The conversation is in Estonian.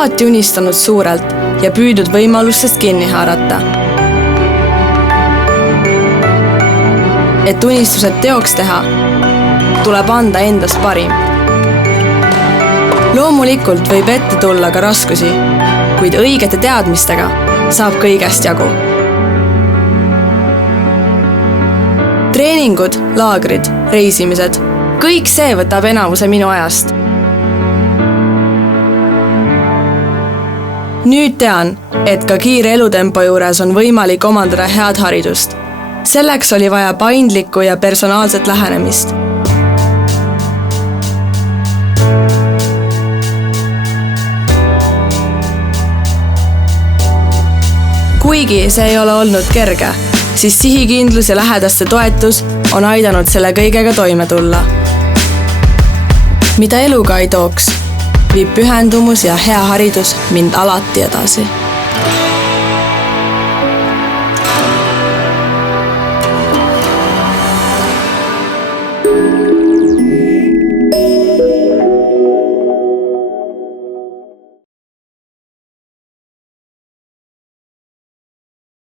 alati unistanud suurelt ja püüdnud võimalustest kinni haarata. Et unistused teoks teha, tuleb anda endast parim. Loomulikult võib ette tulla ka raskusi, kuid õigete teadmistega saab kõigest jagu. Treeningud, laagrid, reisimised, kõik see võtab enamuse minu ajast. Nüüd tean, et ka kiire elutempo juures on võimalik omandada head haridust. Selleks oli vaja paindlikku ja personaalset lähenemist. Kuigi see ei ole olnud kerge, siis sihikindlus ja lähedaste toetus on aidanud selle kõigega toime tulla. Mida eluga ei tooks, viib pühendumus ja hea haridus mind alati edasi.